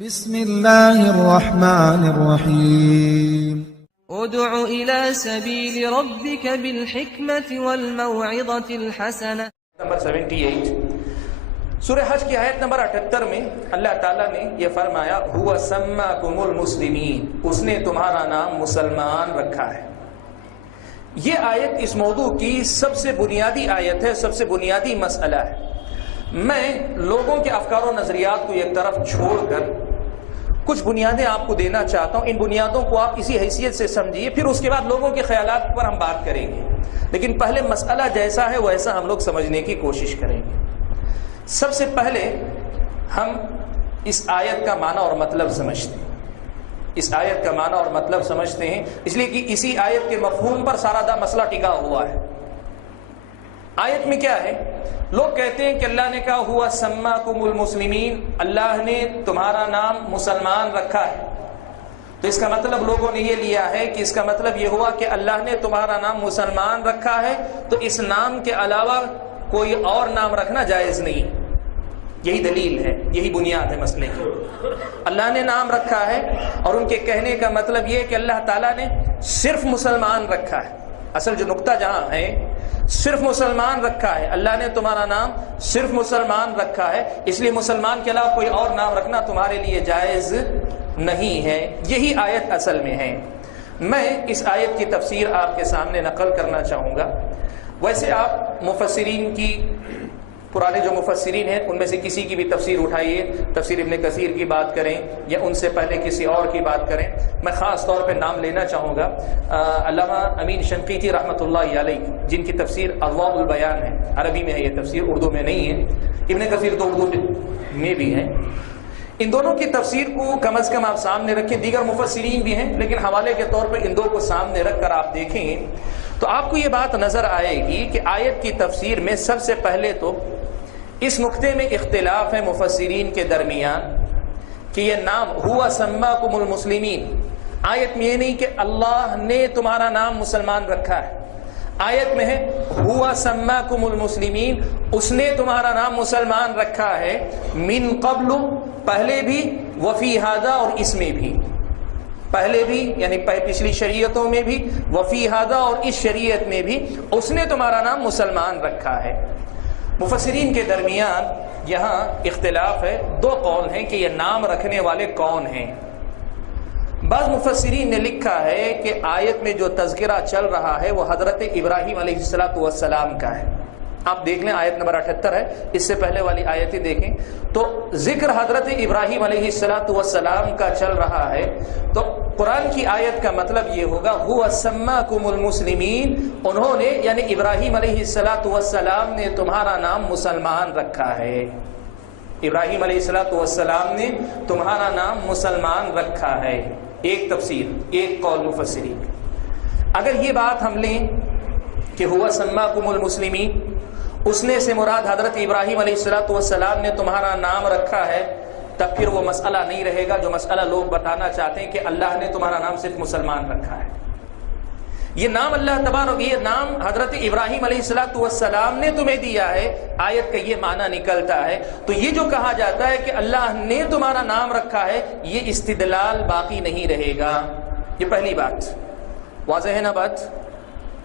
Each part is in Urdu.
بسم الله الرحمن الرحيم ادع إلى سبيل ربك بالحكمة والموعظة الحسنة. نمبر 78 سورہ حج کی آیت نمبر 78 میں اللہ تعالیٰ نے یہ فرمایا هو سماکم المسلمین، اس نے تمہارا نام مسلمان رکھا ہے۔ یہ آیت اس موضوع کی سب سے بنیادی آیت ہے، سب سے بنیادی مسئلہ ہے۔ میں لوگوں کے افکار و نظریات کو ایک طرف چھوڑ کر کچھ بنیادیں آپ کو دینا چاہتا ہوں۔ ان بنیادوں کو آپ اسی حیثیت سے سمجھیے، پھر اس کے بعد لوگوں کے خیالات پر ہم بات کریں گے، لیکن پہلے مسئلہ جیسا ہے ویسا ہم لوگ سمجھنے کی کوشش کریں گے۔ سب سے پہلے ہم اس آیت کا معنی اور مطلب سمجھتے ہیں، اس آیت کا معنی اور مطلب سمجھتے ہیں، اس لیے کہ اسی آیت کے مفہوم پر سارا مسئلہ ٹکا ہوا ہے۔ آیت میں کیا ہے؟ لوگ کہتے ہیں کہ اللہ نے کہا ہوا سماکم المسلمین، اللہ نے تمہارا نام مسلمان رکھا ہے، تو اس کا مطلب لوگوں نے یہ لیا ہے کہ اس کا مطلب یہ ہوا کہ اللہ نے تمہارا نام مسلمان رکھا ہے تو اس نام کے علاوہ کوئی اور نام رکھنا جائز نہیں۔ یہی دلیل ہے، یہی بنیاد ہے مسئلے کی۔ اللہ نے نام رکھا ہے اور ان کے کہنے کا مطلب یہ کہ اللہ تعالیٰ نے صرف مسلمان رکھا ہے۔ اصل جو نقطہ جہاں ہے، صرف مسلمان رکھا ہے، اللہ نے تمہارا نام صرف مسلمان رکھا ہے، اس لیے مسلمان کے علاوہ کوئی اور نام رکھنا تمہارے لیے جائز نہیں ہے۔ یہی آیت اصل میں ہے۔ میں اس آیت کی تفسیر آپ کے سامنے نقل کرنا چاہوں گا۔ ویسے آپ مفسرین کی، پرانے جو مفسرین ہیں ان میں سے کسی کی بھی تفسیر اٹھائیے، تفسیر ابن کثیر کی بات کریں یا ان سے پہلے کسی اور کی بات کریں۔ میں خاص طور پہ نام لینا چاہوں گا علامہ امین شنقیطی رحمۃ اللہ علیہ، جن کی تفسیر اضواء البیان ہے، عربی میں ہے یہ تفسیر، اردو میں نہیں ہے۔ ابن کثیر تو اردو میں بھی ہے۔ ان دونوں کی تفسیر کو کم از کم آپ سامنے رکھیں، دیگر مفسرین بھی ہیں لیکن حوالے کے طور پر ان دو کو سامنے رکھ کر آپ دیکھیں تو آپ کو یہ بات نظر آئے گی کہ آیت کی تفسیر میں سب سے پہلے تو اس نقطے میں اختلاف ہے مفسرین کے درمیان کہ یہ نام ہوا سماکم المسلمین، آیت میں یہ نہیں کہ اللہ نے تمہارا نام مسلمان رکھا ہے، آیت میں ہے ہوا سماکم المسلمین، اس نے تمہارا نام مسلمان رکھا ہے، من قبل، پہلے بھی، وفی ھذا، اور اس میں بھی، پہلے بھی یعنی پچھلی شریعتوں میں بھی، وفی ھذا، اور اس شریعت میں بھی اس نے تمہارا نام مسلمان رکھا ہے۔ مفسرین کے درمیان یہاں اختلاف ہے، دو قول ہیں کہ یہ نام رکھنے والے کون ہیں۔ بعض مفسرین نے لکھا ہے کہ آیت میں جو تذکرہ چل رہا ہے وہ حضرت ابراہیم علیہ السلام کا ہے۔ آپ دیکھ لیں آیت نمبر 78 ہے، اس سے پہلے والی آیتیں دیکھیں تو ذکر حضرت ابراہیم علیہ السلام کا چل رہا ہے، تو قرآن کی آیت کا مطلب یہ ہوگا هو سماکم المسلمین، انہوں نے یعنی ابراہیم علیہ السلام نے تمہارا نام مسلمان رکھا ہے، ابراہیم علیہ السلام نے تمہارا نام مسلمان رکھا ہے۔ ایک تفسیر، ایک قول مفسرین۔ اگر یہ بات ہم لیں کہ هو سماکم المسلمین، اس نے سے مراد حضرت ابراہیم علیہ السلام نے تمہارا نام رکھا ہے، تب پھر وہ مسئلہ نہیں رہے گا جو مسئلہ لوگ بتانا چاہتے ہیں کہ اللہ نے تمہارا نام صرف مسلمان رکھا ہے۔ یہ نام اللہ تبارک، یہ نام حضرت ابراہیم علیہ السلام نے تمہیں دیا ہے، آیت کا یہ معنی نکلتا ہے۔ تو یہ جو کہا جاتا ہے کہ اللہ نے تمہارا نام رکھا ہے، یہ استدلال باقی نہیں رہے گا۔ یہ پہلی بات واضح ہے نا بات؟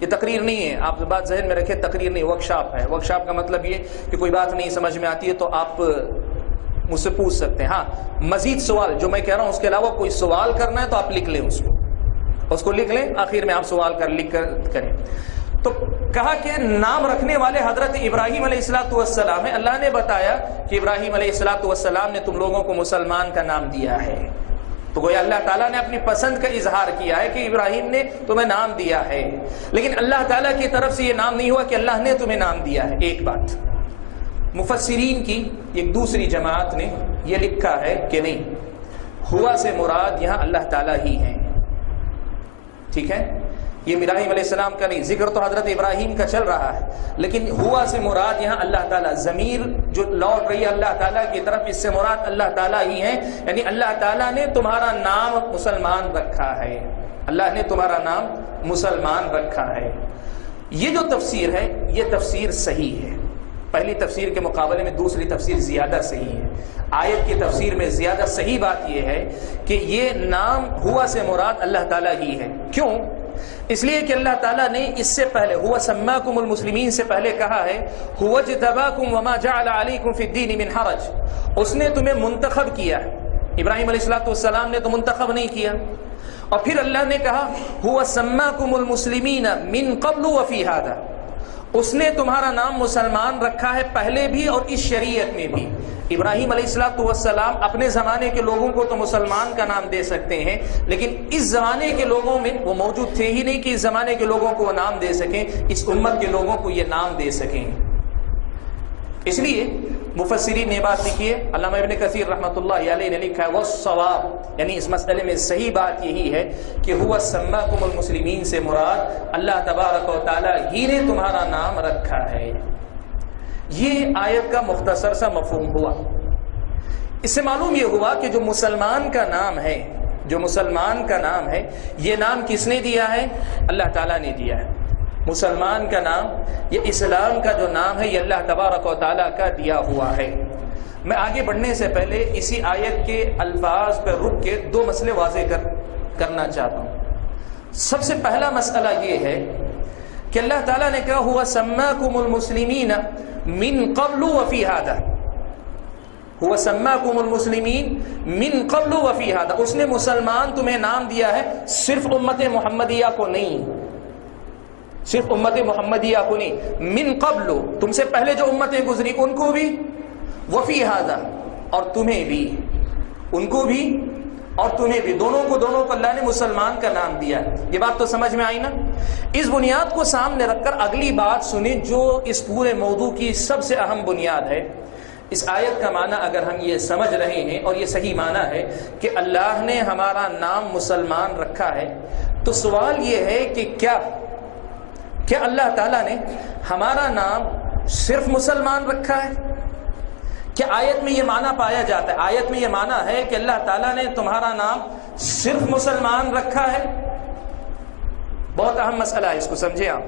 یہ تقریر نہیں ہے، آپ بات ذہن میں رکھیں، تقریر نہیں، ورکشاپ ہے۔ ورکشاپ کا مطلب یہ کہ کوئی بات نہیں سمجھ میں آتی ہے تو آپ مجھ سے پوچھ سکتے ہیں۔ ہاں، مزید سوال جو میں کہہ رہا ہوں اس کے علاوہ کوئی سوال کرنا ہے تو آپ لکھ لیں، اس کو لکھ لیں، آخر میں آپ سوال لکھ کر کریں۔ تو کہا کہ نام رکھنے والے حضرت ابراہیم علیہ السلام ہے۔ اللہ نے بتایا کہ ابراہیم علیہ السلام نے تم لوگوں کو مسلمان کا نام دیا ہے، تو گویا اللہ تعالیٰ نے اپنی پسند کا اظہار کیا ہے کہ ابراہیم نے تمہیں نام دیا ہے، لیکن اللہ تعالیٰ کی طرف سے یہ نام نہیں ہوا کہ اللہ نے تمہیں نام دیا ہے۔ ایک بات مفسرین کی ایک دوسری جماعت نے یہ لکھا ہے کہ نہیں، ہوا سے مراد یہاں اللہ تعالیٰ ہی ہیں، ٹھیک ہے، یہ ابراہیم علیہ السلام کا نہیں، ذکر تو حضرت ابراہیم کا چل رہا ہے، لیکن ہوا سے مراد یہاں اللہ تعالیٰ، ضمیر جو لوٹ رہی ہے اللہ تعالیٰ کی طرف، اس سے مراد اللہ تعالیٰ ہی ہیں، یعنی اللہ تعالیٰ نے تمہارا نام مسلمان رکھا ہے، اللہ نے تمہارا نام مسلمان رکھا ہے۔ یہ جو تفسیر ہے یہ تفسیر صحیح ہے، پہلی تفسیر کے مقابلے میں دوسری تفسیر زیادہ صحیح ہے. آیت کی تفسیر میں زیادہ صحیح بات یہ ہے کہ یہ نام ہوا سے مراد اللہ تعالیٰ ہی ہے. کیوں؟ اس لیے کہ اللہ تعالیٰ نے اس سے پہلے ہوا سماکم المسلمین سے پہلے کہا ہے ہوا اجتباکم وما جعل علیکم فی الدین من حرج. اس نے تمہیں منتخب کیا. ابراہیم علیہ السلام نے تو منتخب نہیں کیا. اور پھر اللہ نے کہا ہوا سماکم المسلمین من قبل وفی ھذا. اس نے تمہارا نام مسلمان رکھا ہے پہلے بھی اور اس شریعت میں بھی. ابراہیم علیہ السلام اپنے زمانے کے لوگوں کو تو مسلمان کا نام دے سکتے ہیں، لیکن اس زمانے کے لوگوں میں وہ موجود تھے ہی نہیں کہ اس زمانے کے لوگوں کو وہ نام دے سکیں، اس امت کے لوگوں کو یہ نام دے سکیں. اس لیے مفسرین نے بات لکھی ہے، علامہ ابن کثیر رحمۃ اللہ علیہ نے لکھا ہے والصواب، یعنی اس مسئلے میں صحیح بات یہی ہے کہ ہوا سماکم المسلمین سے مراد اللہ تبارک و تعالیٰ ہی نے تمہارا نام رکھا ہے. یہ آیت کا مختصر سا مفہوم ہوا. اس سے معلوم یہ ہوا کہ جو مسلمان کا نام ہے، جو مسلمان کا نام ہے، یہ نام کس نے دیا ہے؟ اللہ تعالیٰ نے دیا ہے. مسلمان کا نام، یہ اسلام کا جو نام ہے، یہ اللہ تبارک و تعالیٰ کا دیا ہوا ہے. میں آگے بڑھنے سے پہلے اسی آیت کے الفاظ پر رک کے دو مسئلے واضح کرنا چاہتا ہوں. سب سے پہلا مسئلہ یہ ہے کہ اللہ تعالیٰ نے کہا ہوا سماکم المسلمین من قبل وفی ھذا. ہوا سماکم المسلمین من قبل وفی ھذا. اس نے مسلمان تمہیں نام دیا ہے، صرف امت محمدیہ کو نہیں، صرف امت محمدیہ کو نہیں، من قبل، تم سے پہلے جو امتیں گزری ان کو بھی، وفی ھذا، اور تمہیں بھی، ان کو بھی اور تمہیں بھی، دونوں کو اللہ نے مسلمان کا نام دیا. یہ بات تو سمجھ میں آئی نا؟ اس بنیاد کو سامنے رکھ کر اگلی بات سنیں جو اس پورے موضوع کی سب سے اہم بنیاد ہے. اس آیت کا معنی اگر ہم یہ سمجھ رہے ہیں اور یہ صحیح معنی ہے کہ اللہ نے ہمارا نام مسلمان رکھا ہے، تو سوال یہ ہے کہ کیا اللہ تعالیٰ نے ہمارا نام صرف مسلمان رکھا ہے؟ کیا آیت میں یہ معنی پایا جاتا ہے؟ آیت میں یہ معنی ہے کہ اللہ تعالیٰ نے تمہارا نام صرف مسلمان رکھا ہے؟ بہت اہم مسئلہ ہے، اس کو سمجھے آپ.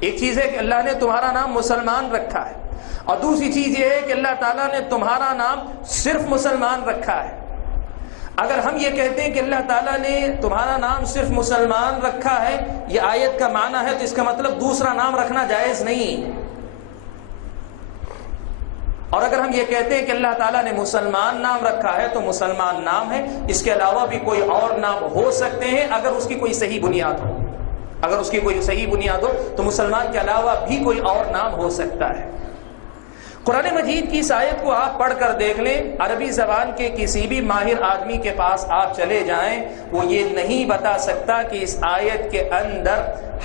ایک چیز ہے کہ اللہ نے تمہارا نام مسلمان رکھا ہے، اور دوسری چیز یہ ہے کہ اللہ تعالیٰ نے تمہارا نام صرف مسلمان رکھا ہے. اگر ہم یہ کہتے ہیں کہ اللہ تعالیٰ نے تمہارا نام صرف مسلمان رکھا ہے، یہ آیت کا معنی ہے، تو اس کا مطلب دوسرا نام رکھنا جائز نہیں. اور اگر ہم یہ کہتے ہیں کہ اللہ تعالیٰ نے مسلمان نام رکھا ہے تو مسلمان نام ہے، اس کے علاوہ بھی کوئی اور نام ہو سکتے ہیں اگر اس کی کوئی صحیح بنیاد ہو. اگر اس کی کوئی صحیح بنیاد ہو تو مسلمان کے علاوہ بھی کوئی اور نام ہو سکتا ہے. قرآن مجید کی اس آیت کو آپ پڑھ کر دیکھ لیں، عربی زبان کے کسی بھی ماہر آدمی کے پاس آپ چلے جائیں، وہ یہ نہیں بتا سکتا کہ اس آیت کے اندر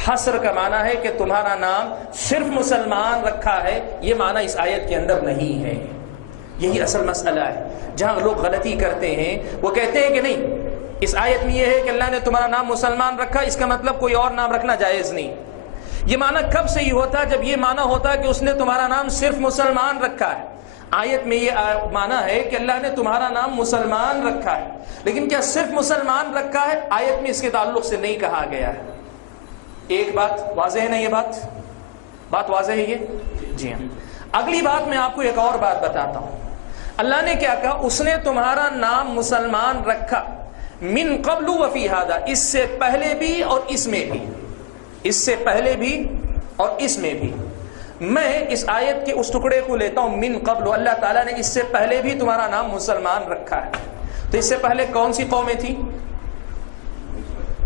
حصر کا معنی ہے کہ تمہارا نام صرف مسلمان رکھا ہے. یہ معنی اس آیت کے اندر نہیں ہے. یہی اصل مسئلہ ہے. جہاں لوگ غلطی کرتے ہیں وہ کہتے ہیں کہ نہیں، اس آیت میں یہ ہے کہ اللہ نے تمہارا نام مسلمان رکھا، اس کا مطلب کوئی اور نام رکھنا جائز نہیں. یہ معنی کب صحیح ہوتا؟ جب یہ معنی ہوتا کہ اس نے تمہارا نام صرف مسلمان رکھا ہے. آیت میں یہ معنی ہے کہ اللہ نے تمہارا نام مسلمان رکھا ہے، لیکن کیا صرف مسلمان رکھا ہے؟ آیت میں اس کے تعلق سے نہیں کہا گیا ہے. ایک بات واضح ہے نا؟ یہ بات واضح ہے یہ؟ جی ہاں. اگلی بات میں آپ کو ایک اور بات بتاتا ہوں. اللہ نے کیا کہا؟ اس نے تمہارا نام مسلمان رکھا من قبل وفی ھذا، اس سے پہلے بھی اور اس میں بھی، اس سے پہلے بھی اور اس میں بھی. میں اس آیت کے اس ٹکڑے کو لیتا ہوں من قبل، اللہ تعالیٰ نے اس سے پہلے بھی تمہارا نام مسلمان رکھا ہے. تو اس سے پہلے کون سی قومیں تھیں؟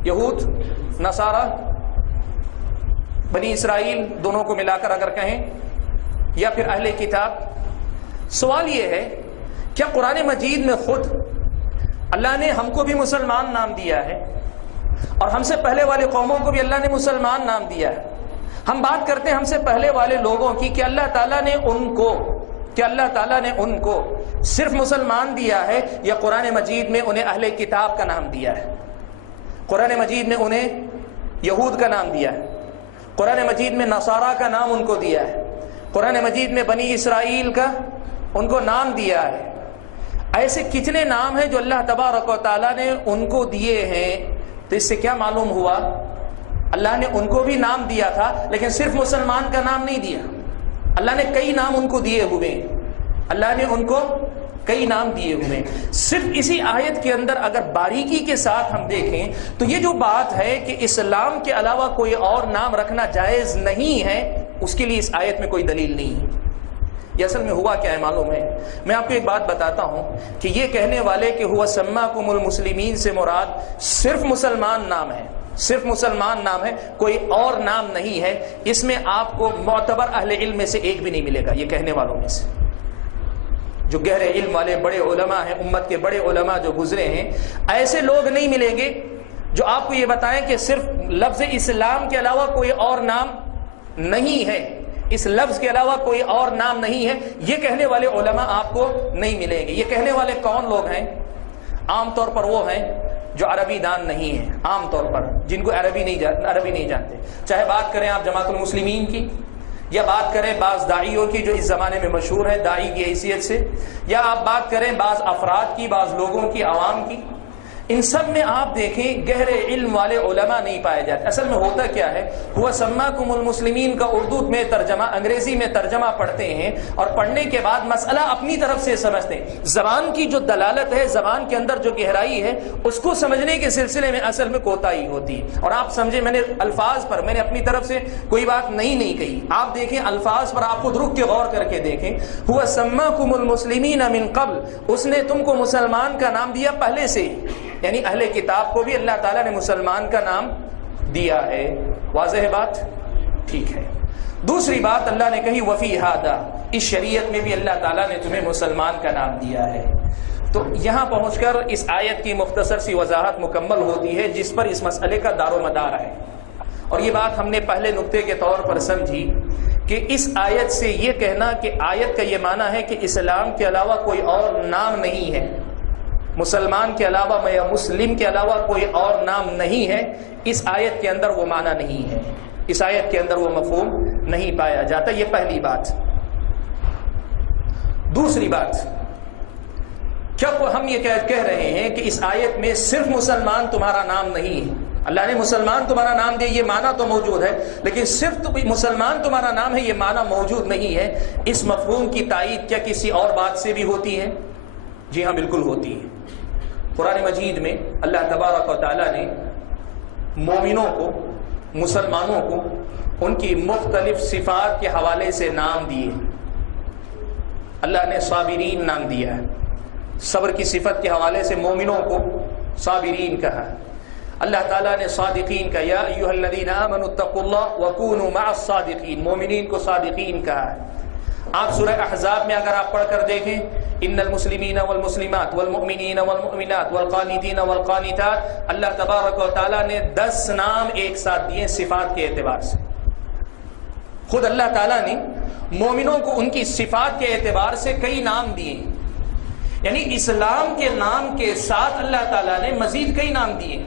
یہود، نصارہ، بنی اسرائیل، دونوں کو ملا کر اگر کہیں، یا پھر اہل کتاب. سوال یہ ہے کیا قرآن مجید میں خود اللہ نے ہم کو بھی مسلمان نام دیا ہے اور ہم سے پہلے والے قوموں کو بھی اللہ نے مسلمان نام دیا ہے؟ ہم بات کرتے ہیں ہم سے پہلے والے لوگوں کی کہ اللہ تعالیٰ نے ان کو صرف مسلمان دیا ہے یا قرآن مجید میں انہیں اہل کتاب کا نام دیا ہے؟ قرآن مجید میں انہیں یہود کا نام دیا ہے، قرآن مجید میں نصارہ کا نام ان کو دیا ہے، قرآن مجید میں بنی اسرائیل کا ان کو نام دیا ہے. ایسے کتنے نام ہیں جو اللہ تبارک و تعالیٰ نے ان کو دیے ہیں. تو اس سے کیا معلوم ہوا؟ اللہ نے ان کو بھی نام دیا تھا لیکن صرف مسلمان کا نام نہیں دیا. اللہ نے کئی نام ان کو دیے ہوئے ہیں، اللہ نے ان کو کئی نام دیے ہوئے ہیں۔ صرف اسی آیت کے اندر اگر باریکی کے ساتھ ہم دیکھیں تو یہ جو بات ہے کہ اسلام کے علاوہ کوئی اور نام رکھنا جائز نہیں ہے، اس کے لیے اس آیت میں کوئی دلیل نہیں ہے۔ یہ اصل میں ہوا کیا ہے معلوم ہے؟ میں آپ کو ایک بات بتاتا ہوں کہ یہ کہنے والے کہ ہوا سماکم المسلمین سے مراد صرف مسلمان نام ہے، صرف مسلمان نام ہے، کوئی اور نام نہیں ہے، اس میں آپ کو معتبر اہل علم میں سے ایک بھی نہیں ملے گا۔ یہ کہنے والوں میں سے جو گہرے علم والے بڑے علماء ہیں، امت کے بڑے علماء جو گزرے ہیں، ایسے لوگ نہیں ملیں گے جو آپ کو یہ بتائیں کہ صرف لفظ اسلام کے علاوہ کوئی اور نام نہیں ہے، اس لفظ کے علاوہ کوئی اور نام نہیں ہے، یہ کہنے والے علماء آپ کو نہیں ملیں گے۔ یہ کہنے والے کون لوگ ہیں؟ عام طور پر وہ ہیں جو عربی دان نہیں ہیں، عام طور پر جن کو عربی نہیں جانتے، چاہے بات کریں آپ جماعت المسلمین کی، یا بات کریں بعض داعیوں کی جو اس زمانے میں مشہور ہے داعی کی حیثیت سے، یا آپ بات کریں بعض افراد کی، بعض لوگوں کی، عوام کی، ان سب میں آپ دیکھیں گہرے علم والے علماء نہیں پائے جاتے۔ اصل میں ہوتا کیا ہے، ہوا سماکم المسلمین کا اردو میں ترجمہ، انگریزی میں ترجمہ پڑھتے ہیں اور پڑھنے کے بعد مسئلہ اپنی طرف سے سمجھتے ہیں۔ زبان کی جو دلالت ہے، زبان کے اندر جو گہرائی ہے، اس کو سمجھنے کے سلسلے میں اصل میں کوتاہی ہوتی ہے۔ اور آپ سمجھیں، میں نے الفاظ پر، میں نے اپنی طرف سے کوئی بات نہیں کہی، آپ دیکھیں الفاظ پر، آپ خود رک کے غور کر کے دیکھیں۔ ہوا سماکم المسلمین من قبل، اس نے تم کو مسلمان کا نام دیا پہلے سے، یعنی اہل کتاب کو بھی اللہ تعالیٰ نے مسلمان کا نام دیا ہے۔ واضح ہے بات؟ ٹھیک ہے۔ دوسری بات اللہ نے کہی وفی ہادا، اس شریعت میں بھی اللہ تعالیٰ نے تمہیں مسلمان کا نام دیا ہے۔ تو یہاں پہنچ کر اس آیت کی مختصر سی وضاحت مکمل ہوتی ہے جس پر اس مسئلے کا دار و مدار ہے، اور یہ بات ہم نے پہلے نقطے کے طور پر سمجھی کہ اس آیت سے یہ کہنا کہ آیت کا یہ معنی ہے کہ اسلام کے علاوہ کوئی اور نام نہیں ہے، مسلمان کے علاوہ یا مسلم کے علاوہ کوئی اور نام نہیں ہے، اس آیت کے اندر وہ معنی نہیں ہے، اس آیت کے اندر وہ مفہوم نہیں پایا جاتا۔ یہ پہلی بات۔ دوسری بات، کیا ہم یہ کہہ رہے ہیں کہ اس آیت میں صرف مسلمان تمہارا نام نہیں ہے؟ اللہ نے مسلمان تمہارا نام دیا، یہ معنی تو موجود ہے، لیکن صرف مسلمان تمہارا نام ہے یہ معنی موجود نہیں ہے۔ اس مفہوم کی تائید کیا کسی اور بات سے بھی ہوتی ہے؟ جی ہاں، بالکل ہوتی ہے۔ قرآن مجید میں اللہ تبارک و تعالیٰ نے مومنوں کو، مسلمانوں کو ان کی مختلف صفات کے حوالے سے نام دیے۔ اللہ نے صابرین نام دیا ہے، صبر کی صفت کے حوالے سے مومنوں کو صابرین کہا۔ اللہ تعالیٰ نے صادقین کا یا ایھا الذین آمنوا اتقوا اللہ وکونوا مع الصادقین، مومنین کو صادقین کہا ہے۔ آپ سورہ احزاب میں اگر آپ پڑھ کر دیکھیں، ان المسلمین والمسلمات والمؤمنین والمؤمنات والقانتین والقانتات، اللہ تبارک و تعالیٰ نے 10 نام ایک ساتھ دیے صفات کے اعتبار سے۔ خود اللہ تعالیٰ نے مومنوں کو ان کی صفات کے اعتبار سے کئی نام دیے، یعنی اسلام کے نام کے ساتھ اللہ تعالیٰ نے مزید کئی نام دیے۔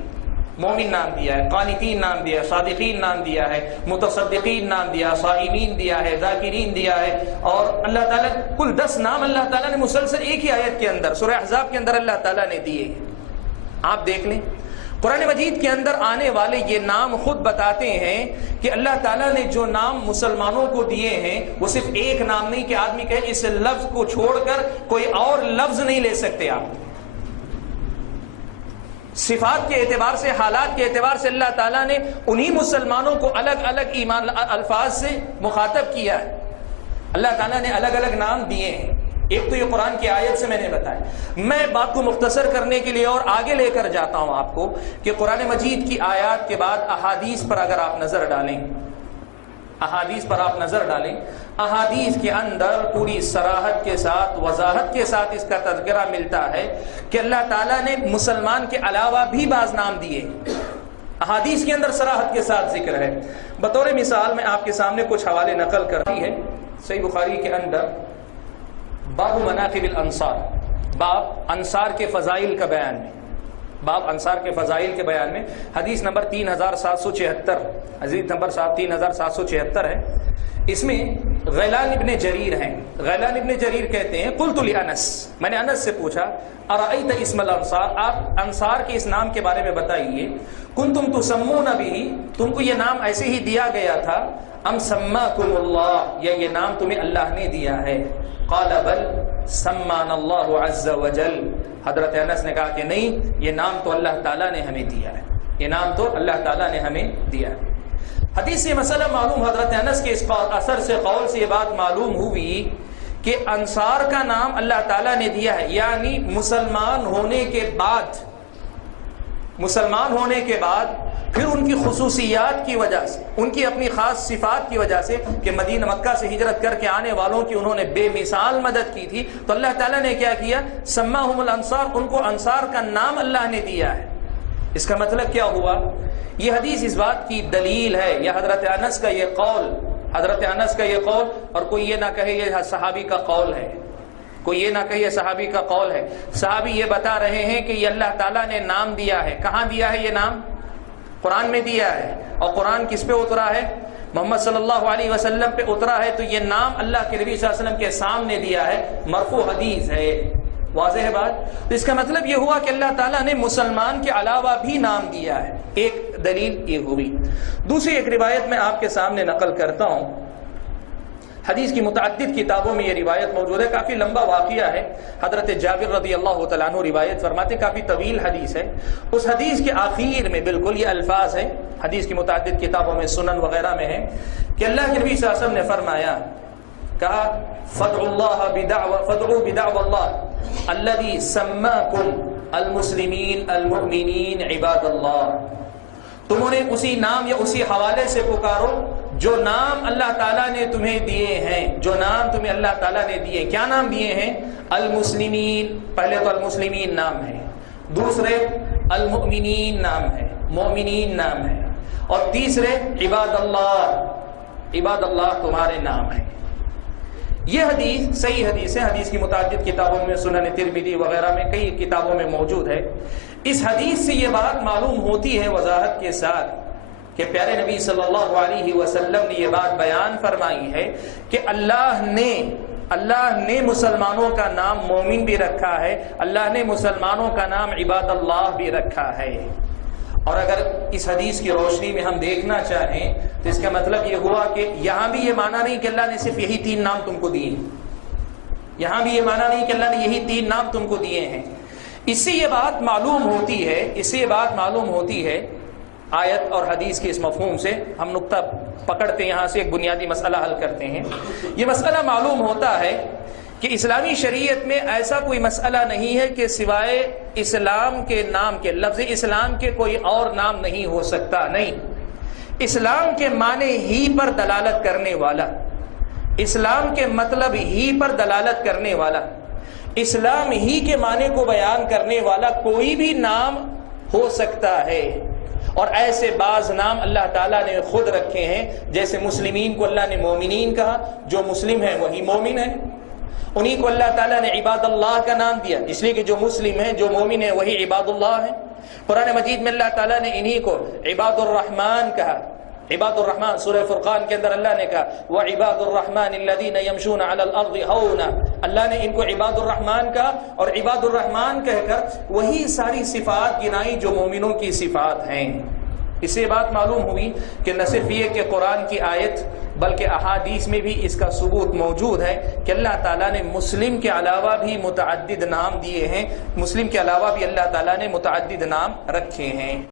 مومن نام دیا ہے، قانتین نام دیا ہے، صادقین نام دیا ہے، متصدقین نام دیا، صائمین دیا ہے، ذاکرین دیا ہے، اور اللہ تعالیٰ کل 10 نام اللہ تعالیٰ نے مسلسل ایک ہی آیت کے اندر سورہ احزاب کے اندر اللہ تعالیٰ نے دیے۔ آپ دیکھ لیں قرآن مجید کے اندر آنے والے یہ نام خود بتاتے ہیں کہ اللہ تعالیٰ نے جو نام مسلمانوں کو دیے ہیں وہ صرف ایک نام نہیں کہ آدمی کہے اس لفظ کو چھوڑ کر کوئی اور لفظ نہیں لے سکتے آپ۔ صفات کے اعتبار سے، حالات کے اعتبار سے اللہ تعالیٰ نے انہی مسلمانوں کو الگ الگ ایمان الفاظ سے مخاطب کیا ہے۔ اللہ تعالیٰ نے الگ الگ نام دیے ہیں۔ ایک تو یہ قرآن کی آیت سے میں نے بتایا۔ میں بات کو مختصر کرنے کے لیے اور آگے لے کر جاتا ہوں آپ کو کہ قرآن مجید کی آیات کے بعد احادیث پر اگر آپ نظر ڈالیں، احادیث پر آپ نظر ڈالیں، احادیث کے اندر پوری صراحت کے ساتھ، وضاحت کے ساتھ اس کا تذکرہ ملتا ہے کہ اللہ تعالیٰ نے مسلمان کے علاوہ بھی بعض نام دیے۔ احادیث کے اندر صراحت کے ساتھ ذکر ہے۔ بطور مثال میں آپ کے سامنے کچھ حوالے نقل کرتی ہے۔ صحیح بخاری کے اندر باب مناقب الانصار، باب انصار کے فضائل کا بیان میں، باب انصار کے فضائل کے بیان میں حدیث نمبر 3776، حدیث نمبر 3776 ہے۔ اس میں غیلان ابن جریر ہیں۔ غیلان ابن جریر کہتے ہیں قلت لانس، میں نے انس سے پوچھا ارأیت اسم الانصار، آپ انصار کے اس نام کے بارے میں بتائیے۔ کنتم تسمون به، تم کو یہ نام ایسے ہی دیا گیا تھا، ام سماکم اللہ، یا یہ نام تمہیں اللہ نے دیا ہے؟ قال بل سمان اللہ عز وجل، حضرت انس نے کہا کہ نہیں، یہ نام تو اللہ تعالیٰ نے ہمیں دیا ہے، یہ نام تو اللہ تعالیٰ نے ہمیں دیا ہے۔ حدیث سے مسئلہ معلوم، حضرت انس کے اس اثر سے، قول سے یہ بات معلوم ہوئی کہ انصار کا نام اللہ تعالیٰ نے دیا ہے، یعنی مسلمان ہونے کے بعد پھر ان کی خصوصیات کی وجہ سے، ان کی اپنی خاص صفات کی وجہ سے کہ مدینہ مکہ سے ہجرت کر کے آنے والوں کی انہوں نے بے مثال مدد کی تھی، تو اللہ تعالیٰ نے کیا کیا؟ سماہم الانصار، ان کو انصار کا نام اللہ نے دیا ہے۔ اس کا مطلب کیا ہوا؟ یہ حدیث اس بات کی دلیل ہے، یا حضرت انس کا یہ قول، اور کوئی یہ نہ کہے یہ صحابی کا قول ہے، کوئی یہ نہ کہے یہ صحابی کا قول ہے، صحابی یہ بتا رہے ہیں کہ یہ اللہ تعالیٰ نے نام دیا ہے۔ کہاں دیا ہے یہ نام؟ قرآن میں دیا ہے، اور قرآن کس پہ اترا ہے؟ محمد صلی اللہ علیہ وسلم پہ اترا ہے، تو یہ نام اللہ کے نبی صلی اللہ علیہ وسلم کے سامنے دیا ہے، مرفوع حدیث ہے۔ واضح ہے بات؟ تو اس کا مطلب یہ ہوا کہ اللہ تعالیٰ نے مسلمان کے علاوہ بھی نام دیا ہے، ایک دلیل یہ ہوئی۔ دوسری ایک روایت میں آپ کے سامنے نقل کرتا ہوں، حدیث کی متعدد کتابوں میں یہ روایت موجود ہے، کافی لمبا واقعہ ہے، حضرت جابر رضی اللہ تعالیٰ عنہ روایت فرماتے، کافی طویل حدیث ہے۔ اس حدیث کے آخر میں بالکل یہ الفاظ ہیں، حدیث کی متعدد کتابوں میں، سنن وغیرہ میں ہے، کہ اللہ کے نبی صلی اللہ علیہ وسلم نے فرمایا، کہا فادعوا بدعوى اللہ الذي سماكم المسلمین المؤمنین عباد اللہ، تم انہیں اسی نام یا اسی حوالے سے پکارو جو نام اللہ تعالیٰ نے تمہیں دیے ہیں، جو نام تمہیں اللہ تعالیٰ نے دیے۔ کیا نام دیے ہیں؟ المسلمین، پہلے تو المسلمین نام ہے، دوسرے المؤمنین نام ہے، مومنین نام ہے، اور تیسرے عباد اللہ تمہارے نام ہے۔ یہ حدیث صحیح حدیث ہے، حدیث کی متعدد کتابوں میں، سنن ترمذی وغیرہ میں کئی کتابوں میں موجود ہے۔ اس حدیث سے یہ بات معلوم ہوتی ہے وضاحت کے ساتھ کہ پیارے نبی صلی اللہ علیہ وسلم نے یہ بات بیان فرمائی ہے کہ اللہ نے مسلمانوں کا نام مومن بھی رکھا ہے، اللہ نے مسلمانوں کا نام عباد اللہ بھی رکھا ہے۔ اور اگر اس حدیث کی روشنی میں ہم دیکھنا چاہیں تو اس کا مطلب یہ ہوا کہ یہاں بھی یہ معنی نہیں کہ اللہ نے صرف یہی 3 نام تم کو دیے، یہاں بھی یہ معنی نہیں کہ اللہ نے یہی 3 نام تم کو دیے ہیں۔ اس سے یہ بات معلوم ہوتی ہے آیت اور حدیث کے اس مفہوم سے، ہم نقطہ پکڑتے یہاں سے ایک بنیادی مسئلہ حل کرتے ہیں۔ یہ مسئلہ معلوم ہوتا ہے کہ اسلامی شریعت میں ایسا کوئی مسئلہ نہیں ہے کہ سوائے اسلام کے نام کے، لفظ اسلام کے کوئی اور نام نہیں ہو سکتا، نہیں، اسلام کے معنی ہی پر دلالت کرنے والا، اسلام کے مطلب ہی پر دلالت کرنے والا، اسلام ہی کے معنی کو بیان کرنے والا کوئی بھی نام ہو سکتا ہے۔ اور ایسے بعض نام اللہ تعالیٰ نے خود رکھے ہیں، جیسے مسلمین کو اللہ نے مومنین کہا، جو مسلم ہیں وہی مومن ہیں، انہی کو اللہ تعالیٰ نے عباد اللہ کا نام دیا، اس لیے کہ جو مسلم ہیں، جو مومن ہیں وہی عباد اللہ ہیں۔ قرآن مجید میں اللہ تعالیٰ نے انہی کو عباد الرحمن کہا، عباد الرحمن سورہ فرقان کے اندر اللہ نے کہا وَعِبَادُ الرَّحْمَنِ الَّذِينَ يَمْشُونَ عَلَى الْأَرْضِ هَوْنًا، اللہ نے ان کو عباد الرحمن کہا، اور عباد الرحمن کہہ کر وہی ساری صفات گنائی جو مومنوں کی صفات ہیں۔ اس سے بات معلوم ہوئی کہ نہ صرف یہ کہ قرآن کی آیت بلکہ احادیث میں بھی اس کا ثبوت موجود ہے کہ اللہ تعالیٰ نے مسلم کے علاوہ بھی متعدد نام دیے ہیں، مسلم کے علاوہ بھی اللہ تعالیٰ نے متعدد نام رکھے ہیں۔